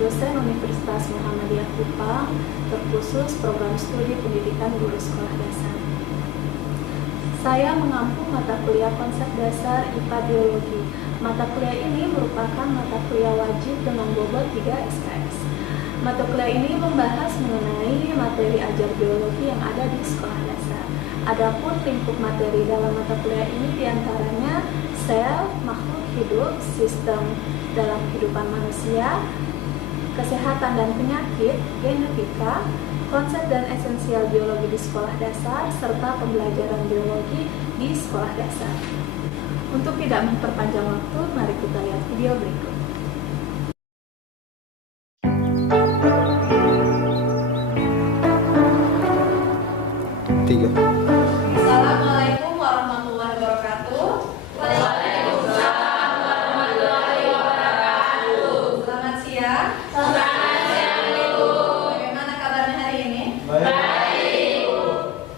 dosen Universitas Muhammadiyah Kupang, terkhusus program studi pendidikan guru sekolah dasar. Saya mengampu mata kuliah konsep dasar IPA Biologi. Mata kuliah ini merupakan mata kuliah wajib dengan bobot 3 SKS. Mata kuliah ini membahas mengenai materi ajar biologi yang ada di sekolah dasar. Adapun lingkup materi dalam mata kuliah ini diantaranya sel, makhluk hidup, sistem dalam kehidupan manusia, kesehatan dan penyakit, genetika, konsep dan esensial biologi di sekolah dasar, serta pembelajaran biologi di sekolah dasar. Untuk tidak memperpanjang waktu, mari kita lihat video berikut. Assalamualaikum warahmatullahi wabarakatuh. Waalaikumsalam warahmatullahi wabarakatuh. Selamat siang. Selamat siang, Ibu. Bagaimana kabarnya hari ini? Baik, Ibu.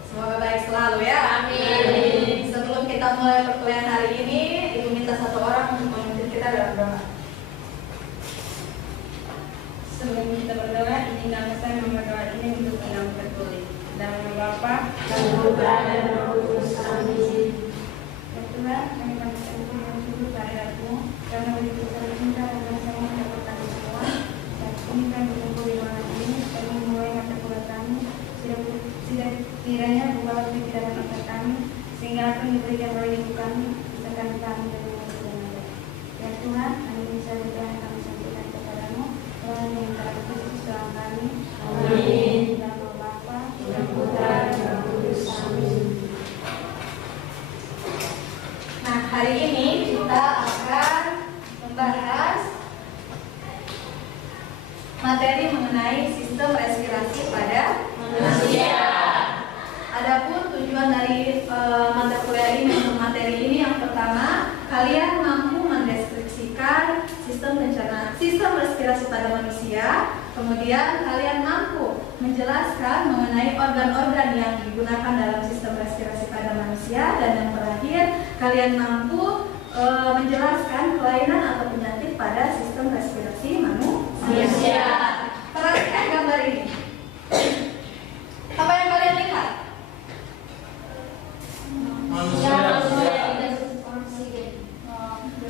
Semoga baik selalu ya. Amin. Sebelum kita mulai perkuliahan hari ini, Ibu minta satu orang untuk memimpin kita dalam doa. Sebelum kita berdoa, izinkan saya membaca ini untuk menang tertulis. Dalam nama Bapa dan Putra dan Roh Kudus. Amin. ya Tuhan, kami panjatkan yang syukur kehadiratmu karena begitu besar cinta dan kasih mendapatkan semua. Dan kini kami berkumpul di malam ini, kami memulai mata kuliah kami. Tidak kiranya buka waktu tidak menangkap kami, sehingga akan diberikan oleh ibu kami, misalkan kami dari waktu yang ada. Ya Tuhan, kami bisa berdoa yang kami sampaikan kepadamu, Tuhan yang terkhusus dalam kami. Amin. Dalam nama Bapa Dan Putra dan Roh Kudus. Amin. Nah, hari ini kita akan membahas materi mengenai sistem respirasi pada manusia. Adapun tujuan dari mata kuliah ini untuk materi ini yang pertama, kalian mampu mendeskripsikan sistem respirasi pada manusia. Kemudian kalian mampu menjelaskan mengenai organ-organ yang digunakan dalam sistem respirasi pada manusia. Dan yang terakhir, kalian mampu menjelaskan kelainan atau penyakit pada sistem respirasi manusia. Perhatikan gambar ini. Apa yang kalian lihat?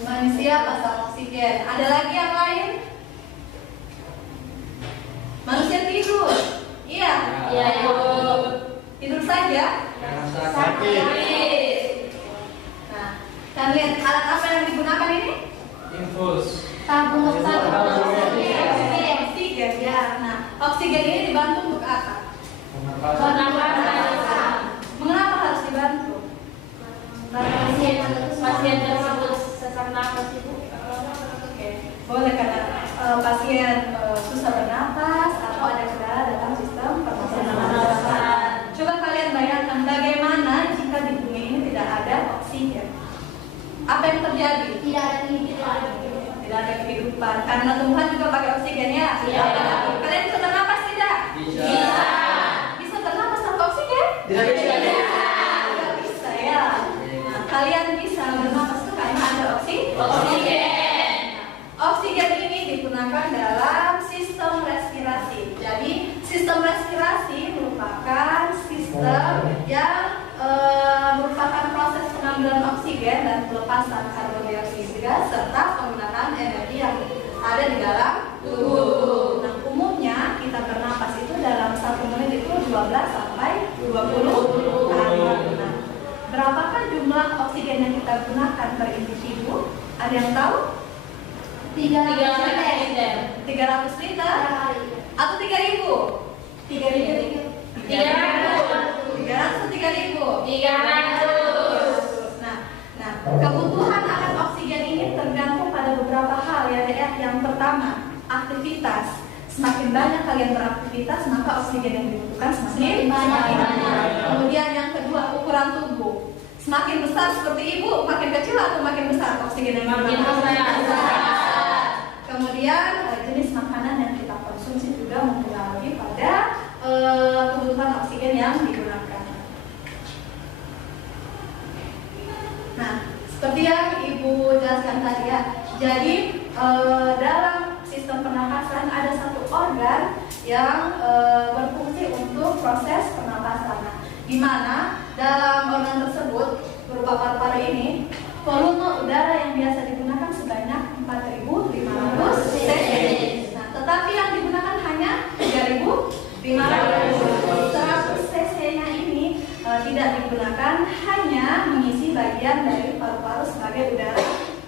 Manusia pasang oksigen. Ada lagi yang lain? Manusia tidur. Iya. Iya, Ibu. Tidur saja. Sakit. Nah, kalian lihat alat apa yang digunakan ini? Infus. Tabung Oksigen ya. Nah, oksigen ini dibantu untuk apa? Mengapa harus dibantu? Pasien tersebut sesak nafas, Ibu. Oke. Boleh karena pasien susah bernapas atau ada kendala dalam sistem pernapasan. Coba kalian bayangkan bagaimana jika di bumi ini tidak ada oksigen. Apa yang terjadi? Tidak ada kehidupan. Tidak ada kehidupan. Karena Tuhan juga pakai oksigen ya. Iya. Kalian bisa bernapas tidak? Bisa. Bisa bernapas tanpa oksigen? Tidak bisa. Tidak bisa ya. Nah, kalian bisa bernapas itu karena ada oksigen. Oksigen ini digunakan dalam sistem respirasi. Jadi sistem respirasi merupakan sistem yang merupakan proses pengambilan oksigen dan pelepasan karbon dioksida serta penggunaan energi yang ada di dalam tubuh. Nah, umumnya kita bernapas itu dalam 1 menit itu 12 sampai 20 kali. Nah, berapakah jumlah oksigen yang kita gunakan per individu? Ada yang tahu? 300 liter atau 3.000? 300. Nah, kebutuhan akan oksigen ini tergantung pada beberapa hal ya. Yang pertama, aktivitas. Semakin banyak kalian beraktivitas, maka oksigen yang dibutuhkan semakin banyak. Kemudian yang kedua, ukuran tubuh. Semakin besar seperti ibu, makin kecil atau makin besar oksigen yang dibutuhkan? Kemudian jenis makanan yang kita konsumsi juga mempengaruhi pada kebutuhan oksigen yang digunakan. Nah, seperti yang Ibu jelaskan tadi ya. Jadi dalam sistem pernapasan ada organ yang berfungsi untuk proses pernapasan. Nah, di mana dalam organ tersebut berupa paru-paru ini volume udara yang biasa digunakan sebanyak 4.500 cc. Nah, tetapi yang digunakan hanya 3.500 cc-nya ini tidak digunakan, hanya mengisi bagian dari paru-paru sebagai udara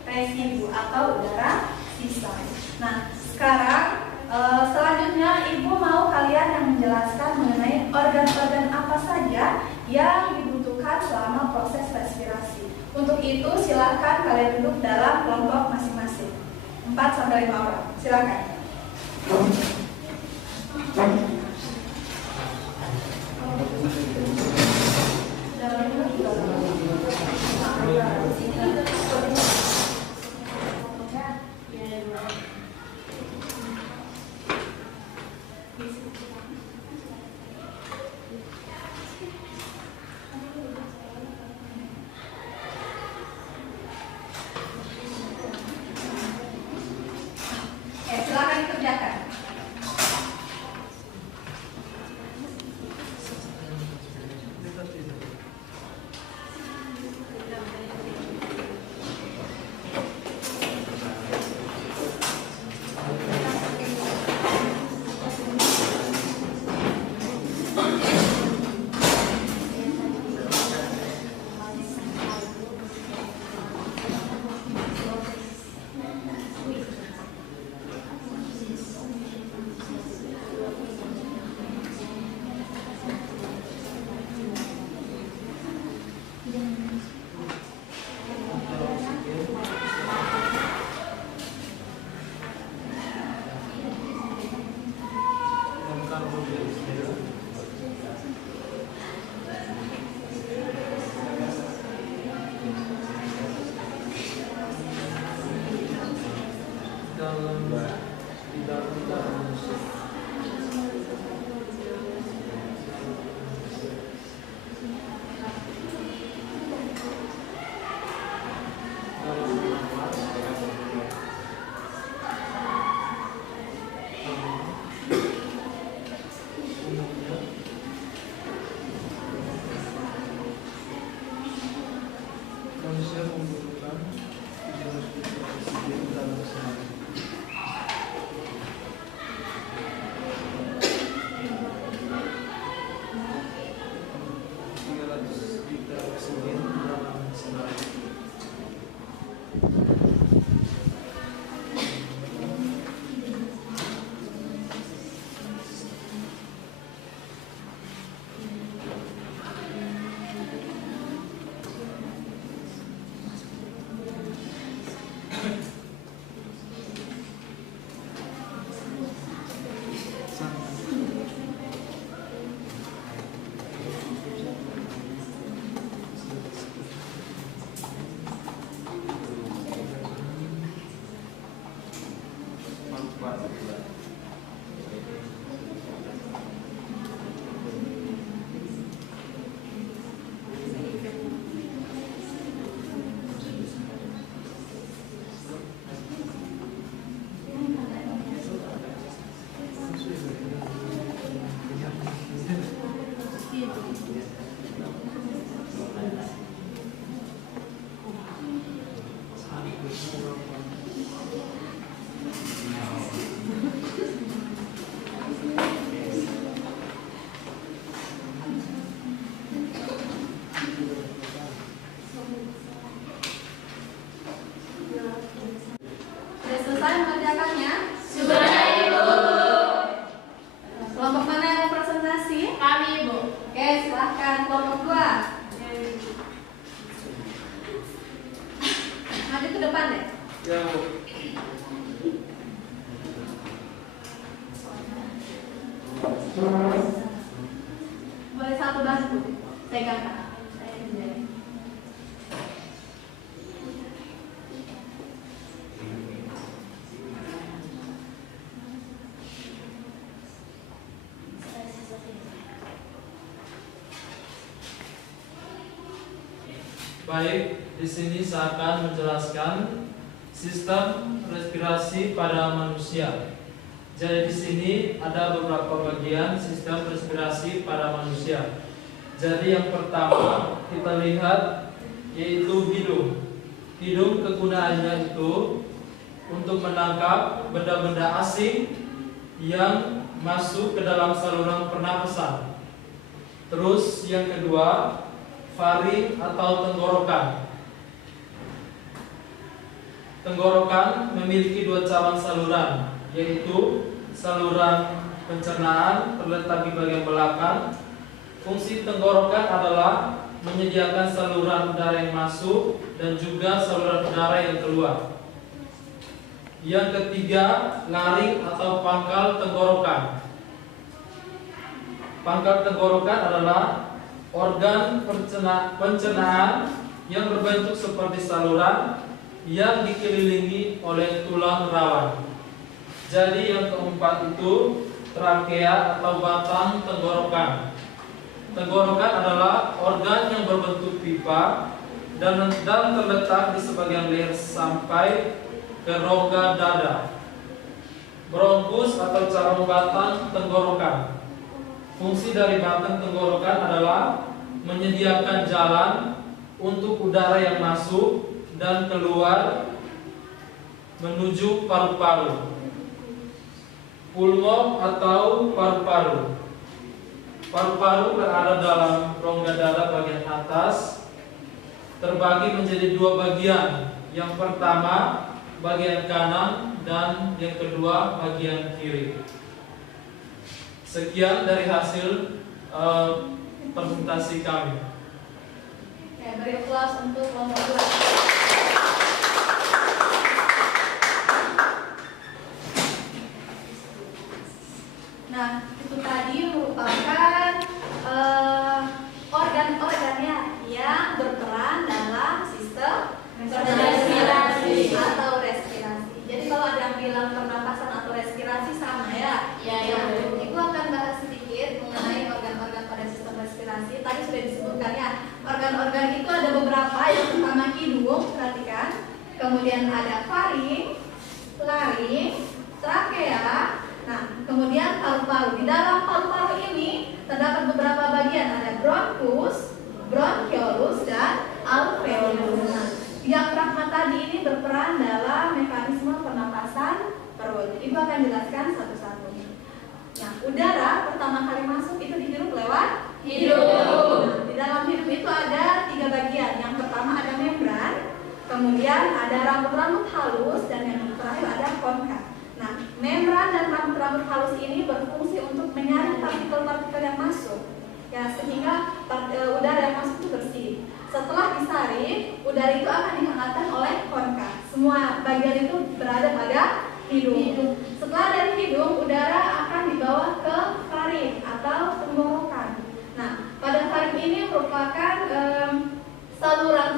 residu atau udara sisa. Nah, sekarang selanjutnya Ibu mau kalian yang menjelaskan mengenai organ-organ apa saja yang dibutuhkan selama proses respirasi. Untuk itu silakan kalian duduk dalam kelompok masing-masing 4-5 orang. Silakan. Silakan dikerjakan. Sudah selesai mengerjakannya? Sudah, Ibu. Kelompok mana yang mau presentasi? Kami, Ibu. Oke, silahkan kelompok 2. Maju ke depan deh. Ya, Bu. Boleh satu bantu. Pegang Kak. Saya menjadi. Baik, di sini saya akan menjelaskan sistem respirasi pada manusia. Jadi di sini ada beberapa bagian sistem respirasi pada manusia. Jadi yang pertama kita lihat yaitu hidung. Hidung kegunaannya itu untuk menangkap benda-benda asing yang masuk ke dalam saluran pernapasan. Terus yang kedua, faring atau tenggorokan. Tenggorokan memiliki dua cabang saluran, yaitu saluran pencernaan terletak di bagian belakang. Fungsi tenggorokan adalah menyediakan saluran udara yang masuk dan juga saluran udara yang keluar. Yang ketiga, laring atau pangkal tenggorokan. Pangkal tenggorokan adalah organ pencernaan yang berbentuk seperti saluran yang dikelilingi oleh tulang rawan. Jadi yang keempat itu trakea atau batang tenggorokan. Tenggorokan adalah organ yang berbentuk pipa dan terletak di sebagian leher sampai ke rongga dada. Bronkus atau cabang batang tenggorokan. Fungsi dari batang tenggorokan adalah menyediakan jalan untuk udara yang masuk dan keluar menuju paru-paru. Pulmo atau paru-paru. Paru-paru berada dalam rongga dada bagian atas, terbagi menjadi dua bagian. Yang pertama bagian kanan dan yang kedua bagian kiri. Sekian dari hasil presentasi kami. Oke, beri aplaus untuk kelompok 2. Nah, itu tadi merupakan organ-organnya yang berperan dalam sistem Respirasi. atau respirasi. Jadi kalau ada yang bilang pernapasan atau respirasi sama ya. Ya. Ibu akan bahas sedikit mengenai organ-organ pada sistem respirasi. Tadi sudah disebutkan ya. Organ-organ itu ada beberapa. Yang pertama hidung, perhatikan. Kemudian ada faring, laring, trakea. Nah, kemudian paru-paru. Di dalam paru-paru ini terdapat beberapa bagian. Ada bronkus, bronchiolus, dan alveolus. Nah, diafragma tadi ini berperan dalam mekanisme pernapasan perut. Ibu akan jelaskan satu-satu. Nah, udara pertama kali masuk itu dihirup lewat Hidung. Nah, di dalam hidung itu ada 3 bagian. Yang pertama ada membran, kemudian ada rambut-rambut halus, dan yang terakhir ada konka. Nah, membran dan rambut-rambut halus ini berfungsi untuk menyaring partikel-partikel yang masuk, ya, sehingga udara yang masuk itu bersih. Setelah disaring, udara itu akan dihangatkan oleh konka. Semua bagian itu berada pada hidung. Setelah dari hidung, udara akan dibawa ke faring atau tenggorokan. Nah, pada faring ini merupakan saluran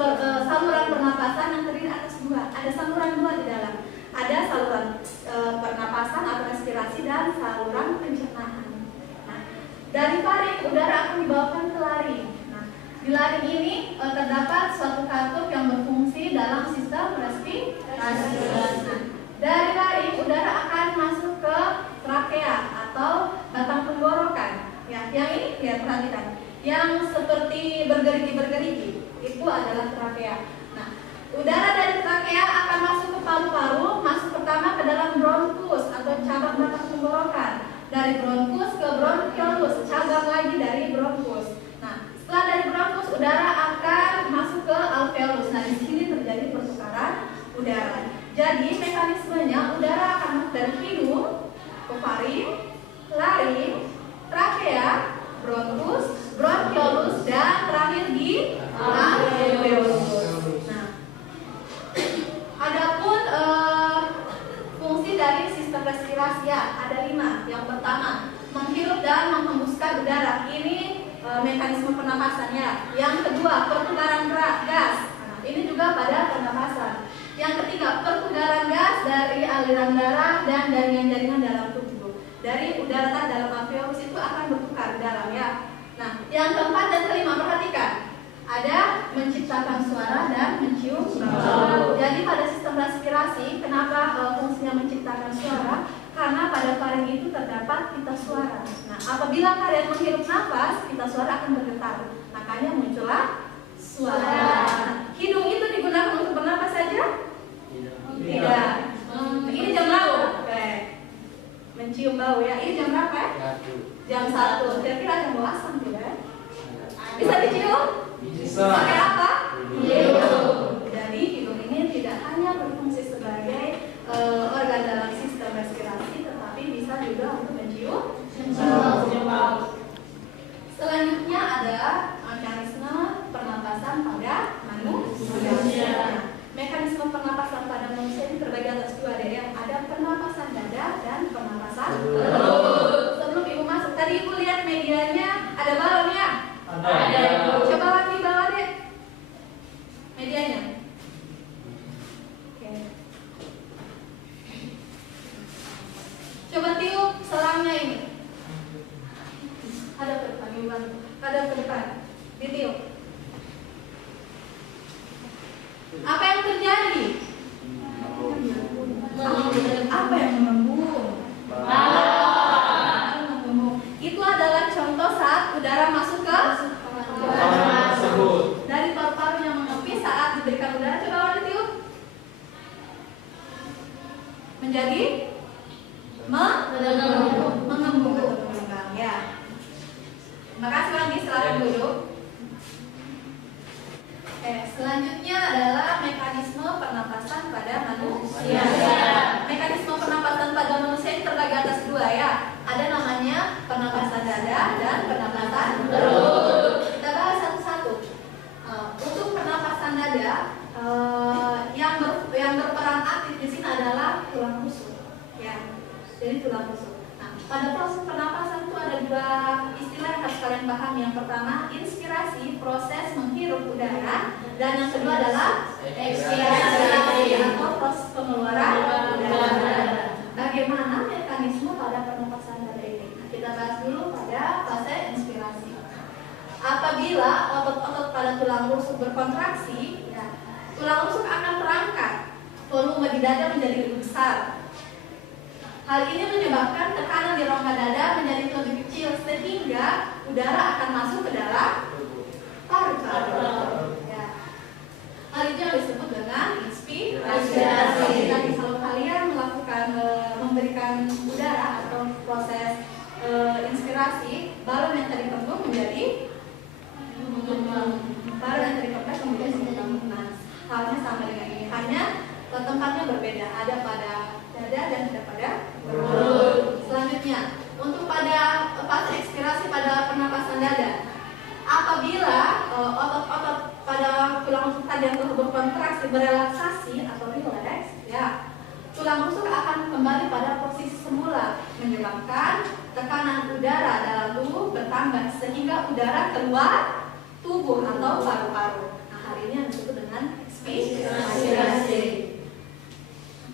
pernapasan yang terdiri atas 2. Ada saluran 2 di dalam. Ada saluran pernapasan atau respirasi dan saluran pencernaan. Nah, dari faring udara akan dibawakan ke laring. Nah, di laring ini terdapat suatu katup yang berfungsi dalam sistem respirasi. Nah, dari laring udara akan masuk ke trakea atau batang tenggorokan. Ya, yang ini lihat, perhatikan. Yang seperti bergerigi-bergerigi itu adalah trakea. Nah, udara dari trakea akan masuk ke paru-paru, masuk pertama ke dalam bronkus atau cabang batang tenggorokan. Dari bronkus ke bronchiolus, cabang lagi dari bronkus. Nah, setelah dari bronkus udara akan masuk ke alveolus. Nah, di sini terjadi pertukaran udara. Jadi mekanismenya udara akan masuk dari hidung ke faring, laring, trakea, bronkus, bronchiolus, dan terakhir di alveolus. Nah, adapun fungsi dari sistem respirasi ya ada 5. Yang pertama, menghirup dan menghembuskan udara. Ini mekanisme pernapasannya. Yang kedua, pertukaran gas. Nah, ini juga pada pernapasan. Yang ketiga, pertukaran gas dari aliran darah dan jaringan-jaringan dalam tubuh. Dari udara dalam alveolus itu akan bertukar di dalam ya. Nah, yang keempat dan kelima, perhatikan. Ada menciptakan suara dan mencium bau. Jadi pada sistem respirasi, kenapa fungsinya menciptakan suara? karena pada faring itu terdapat pita suara. Nah, apabila kalian menghirup nafas, pita suara akan bergetar. Makanya muncullah suara. Nah, hidung itu digunakan untuk bernapas saja? Tidak. Ini jam berapa? Oke. Mencium bau ya. Ini jam berapa? Jam 1. Kira-kira jam belasan tidak? Bisa dicium? Bisa. Pakai apa? Hidung. Jadi hidung ini tidak hanya berfungsi sebagai organ dalam sistem respirasi, tetapi bisa juga untuk mencium bau. Selanjutnya ada mekanisme pernapasan pada manusia. Mekanisme pernapasan pada manusia ini terbagi atas dua, ada yang ada pernapasan dada dan pernapasan perut. Sebelum ibu masuk, tadi ibu lihat medianya ada balonnya. Ada. Coba lagi bawa deh medianya. Oke. Coba tiup selangnya ini. Ada ke depan, ibu bantu. Ada ke depan. Ditiup. Apa yang terjadi? Apa yang mengembung? Itu adalah contoh saat udara masuk ke dari paru-paru yang mengepis saat diberikan udara. Coba warna tiup. Menjadi mengembung atau mengembang ya. Terima kasih lagi, silakan duduk. Selanjutnya adalah mekanisme pernapasan pada manusia. Mekanisme pernapasan pada manusia ini terbagi atas dua ya. Ada namanya pernapasan dada dan pernapasan perut. Kita bahas satu-satu. Untuk pernapasan dada, yang berperan aktif di sini adalah tulang rusuk. Ya, jadi tulang rusuk. Nah, pada proses pernapasan itu ada dua istilah yang harus kalian pahami. Yang pertama, inspirasi, proses menghirup udara, dan yang kedua adalah ekspirasi atau proses pengeluaran udara. Bagaimana mekanisme pada pernapasan dada ini? Nah, kita bahas dulu pada fase inspirasi. Apabila otot-otot pada tulang rusuk berkontraksi, ya, tulang rusuk akan terangkat, volume di dada menjadi lebih besar. Hal ini menyebabkan tekanan di rongga dada menjadi lebih kecil sehingga udara akan masuk ke dalam paru-paru. Ya. Hal itu yang disebut dengan inspirasi. Jadi kalau kalian melakukan memberikan udara atau proses inspirasi, balon yang tadi kembung menjadi balon yang tadi kembung kemudian mengembang. Nah, halnya sama dengan ini, hanya tempatnya berbeda. Ada pada dada dan ada pada perut. Selanjutnya, untuk pada fase ekspirasi pada pernapasan dada, apabila otot-otot pada tulang rusuk tadi yang telah berkontraksi berelaksasi atau rileks, ya, tulang rusuk akan kembali pada posisi semula, menyebabkan tekanan udara dalam tubuh bertambah sehingga udara keluar tubuh atau paru-paru. Nah, hal ini yang disebut dengan ekspirasi.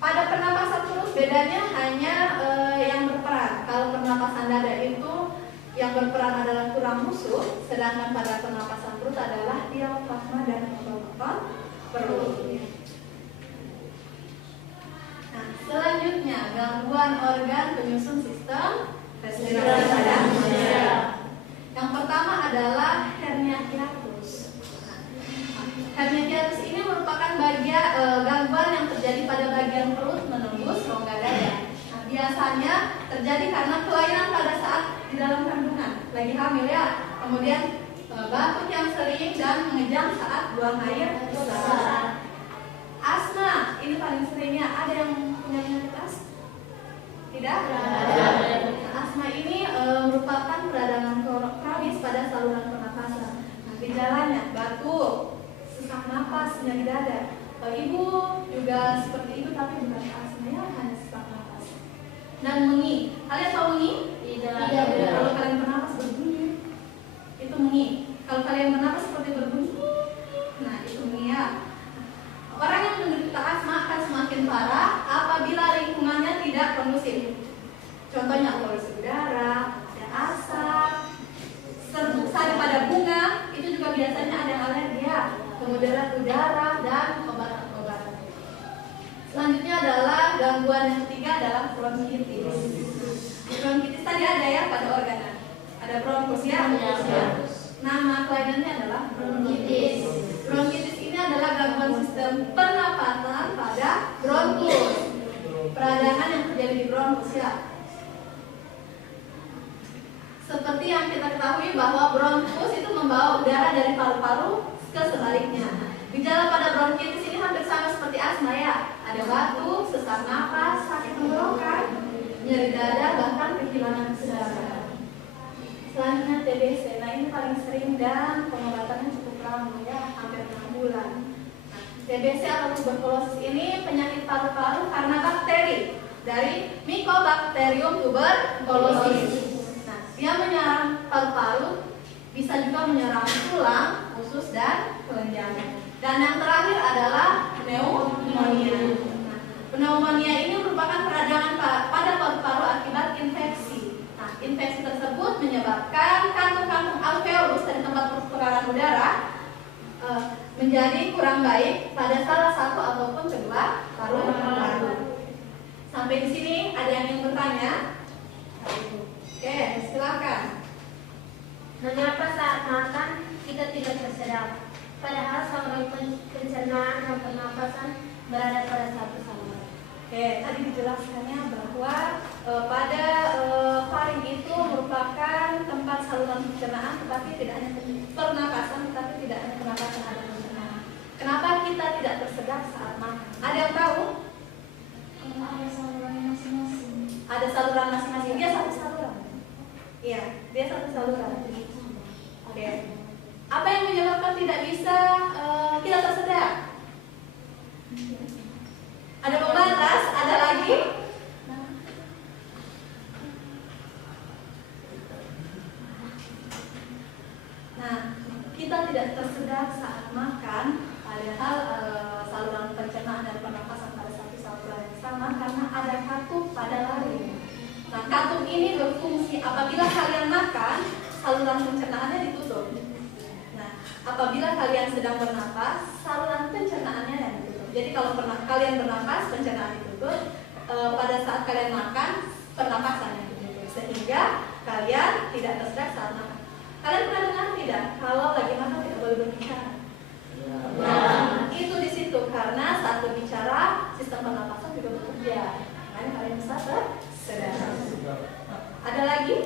Pada pernapasan perut bedanya hanya yang berperan. Kalau pernapasan dada itu yang berperan adalah tulang rusuk, sedangkan pada pernapasan perut adalah diafragma dan otot perut. Nah, selanjutnya gangguan organ penyusun sistem respirasi pada manusia. Yang pertama adalah hernia hiatus. Hernia hiatus ini merupakan bagian gangguan yang terjadi pada bagian perut menembus rongga dada. Nah, biasanya terjadi karena kelainan pada saat di dalam kandungan, lagi hamil ya. Kemudian batuk yang sering dan mengejang saat buang air besar. Asma, ini paling seringnya. Ada yang punya penyakit asma? Tidak? Nah, asma ini merupakan peradangan kronis pada saluran pernapasan. Nah, gejalanya batuk, sesak napas, nyeri dada. Ibu juga seperti itu, tapi bukan asma ya, hanya sesak napas. Dan mengi. Kalian tahu mengi? Tidak. Kalau kalian bernapas berbunyi, itu mengi. Kalau kalian bernapas seperti berbunyi, nah itu mengi ya. Orang yang menderita asma akan semakin parah apabila lingkungannya tidak kondusif. Contohnya polusi udara, ada asap, serbuk sari pada bunga, itu juga biasanya ada alergi ya. Kemudian udara dan obat-obatan. Selanjutnya adalah gangguan yang ketiga adalah bronkitis. ada ya pada organ. Ada bronkus ya. Nama kelainannya adalah bronkitis. Bronkitis ini adalah gangguan sistem pernapasan pada bronkus. Peradangan yang terjadi di bronkus ya. Seperti yang kita ketahui bahwa bronkus itu membawa udara dari paru-paru ke sebaliknya. Gejala pada bronkitis ini hampir sama seperti asma ya. Ada batuk, sesak napas, sakit tenggorokan, nyeri dada, bahkan kehilangan kesadaran. Selanjutnya TBC. Nah ini paling sering dan pengobatannya cukup lama ya, hampir 6 bulan. Nah, TBC atau tuberkulosis ini penyakit paru-paru karena bakteri dari Mycobacterium tuberculosis. Dia menyerang paru-paru, bisa juga menyerang tulang, usus, dan kelenjar. Dan yang terakhir adalah pneumonia. Nah, pneumonia ini merupakan peradangan pada paru-paru akibat infeksi. Nah, infeksi tersebut menyebabkan kantung-kantung alveolus dari tempat pertukaran udara menjadi kurang baik pada salah satu ataupun kedua paru-paru. Sampai di sini ada yang ingin bertanya? Oke, silakan. Mengapa saat makan kita tidak tersedak? Padahal saluran pencernaan dan pernapasan berada pada satu sama lain. Oke, tadi dijelaskannya bahwa pada faring itu merupakan tempat saluran pencernaan, tetapi tidak hanya pernapasan, tetapi tidak hanya pernapasan, ada pencernaan. Kenapa kita tidak tersedak saat makan? Ada yang tahu? Ada saluran masing-masing. Ada saluran masing-masing. Dia satu saluran. Iya, dia satu saluran. Oke. Apa yang menyebabkan tidak bisa kita tersedak? Ada pembatas? Ada lagi? Nah, kita tidak tersedak saat makan, padahal saluran pencernaan dan pernapasan pada satu saluran yang sama karena ada katup pada lari. Nah, katup ini berfungsi apabila kalian makan, saluran pencernaannya ditutup. Nah, apabila kalian sedang bernapas, saluran pencernaannya yang ditutup. Jadi kalau kalian bernapas, pencernaan ditutup. Pada saat kalian makan, pernapasannya ditutup. Sehingga kalian tidak tersedak saat makan. Kalian pernah dengar tidak? Kalau lagi makan tidak boleh berbicara. Nah, itu di situ karena saat berbicara, sistem pernapasan juga bekerja. Makanya kalian bisa tersedak. Ada lagi?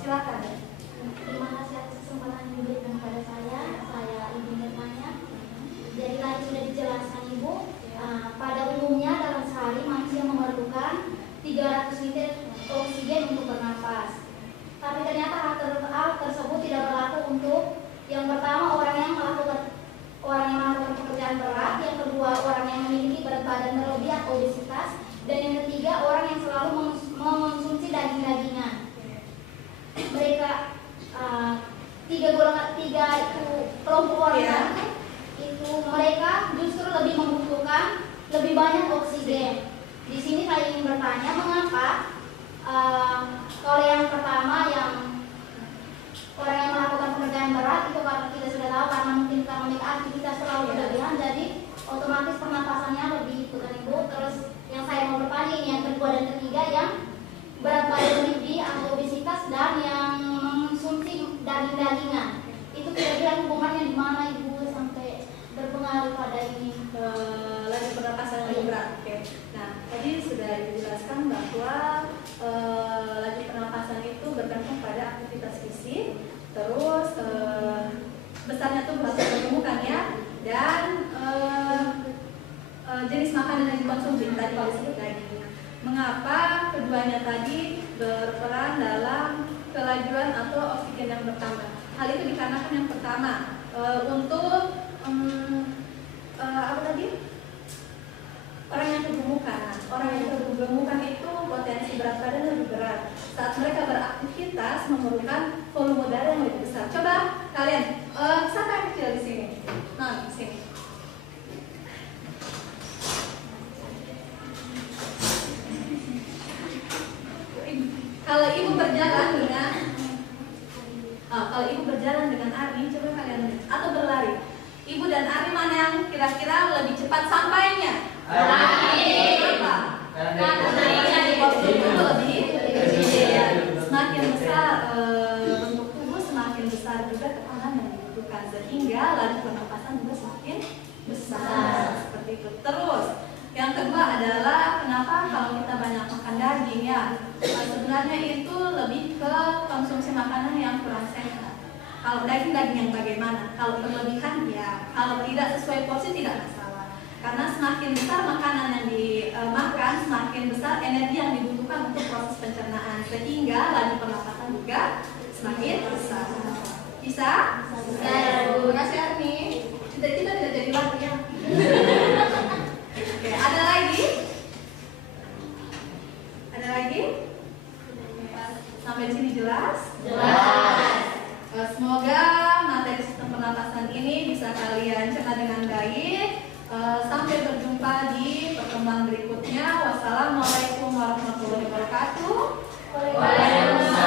Silakan. Terima kasih atas kesempatan yang diberikan kepada saya. Saya Ibu Nirmanya. Jadi tadi sudah dijelaskan Ibu. Pada umumnya dalam sehari manusia memerlukan 300 liter oksigen untuk bernapas. Tapi ternyata hal tersebut tidak berlaku untuk yang pertama orang yang melakukan pekerjaan berat, yang kedua orang yang memiliki berat badan berlebih atau obesitas, dan yang ketiga orang yang selalu mengonsumsi daging-dagingan. Mereka tiga kelompok orang itu mereka justru lebih membutuhkan lebih banyak oksigen. Di sini saya ingin bertanya mengapa kalau yang pertama yang orang yang melakukan pekerjaan berat itu karena kita sudah tahu karena mungkin karena mereka aktivitas terlalu berlebihan, jadi otomatis pernapasannya lebih ikutan Ibu. Terus yang saya mau bertanya ini yang kedua dan ketiga yang berat badan berlebih atau obesitas dan yang mengonsumsi daging-dagingan. Itu kira-kira hubungannya di mana Ibu sampai berpengaruh pada ini? Laju pernapasan yang berat. Oke. Nah, tadi sudah dijelaskan bahwa laju pernapasan itu bergantung pada aktivitas fisik, terus besarnya tubuh atau pergemukannya, dan jenis makanan yang dikonsumsi tadi kalau disebut daging. Mengapa keduanya tadi berperan dalam kelajuan atau oksigen yang bertambah? Hal itu dikarenakan yang pertama untuk apa tadi? Orang yang kegemukan. Orang yang kegemukan itu potensi berat badan lebih berat. Saat mereka beraktivitas memerlukan volume udara yang lebih besar. Coba kalian, siapa yang kecil di sini? Nah, di sini. Kalau ibu berjalan dengan Ari, coba kalian atau berlari. Ibu dan Ari mana yang kira-kira lebih cepat sampainya? Ari. Kenapa? Karena di waktu itu lebih kecil. sehingga laju pernapasan juga semakin besar. Seperti itu. Terus yang kedua adalah kenapa kalau kita banyak makan daging ya, sebenarnya itu lebih ke konsumsi makanan yang kurang sehat. Kalau daging yang bagaimana? Kalau berlebihan ya, kalau tidak sesuai porsi tidak masalah. Karena semakin besar makanan yang dimakan, semakin besar energi yang dibutuhkan untuk proses pencernaan, sehingga laju pernapasan juga semakin besar. Bisa? Bisa. Terima kasih Arni. Kita tidak jadi lagi ya. Oke, ada lagi? Ada lagi? Sampai di sini jelas? Jelas. Semoga materi sistem pernapasan ini bisa kalian cerna dengan baik. Sampai berjumpa di pertemuan berikutnya. Wassalamualaikum warahmatullahi wabarakatuh. Waalaikumsalam.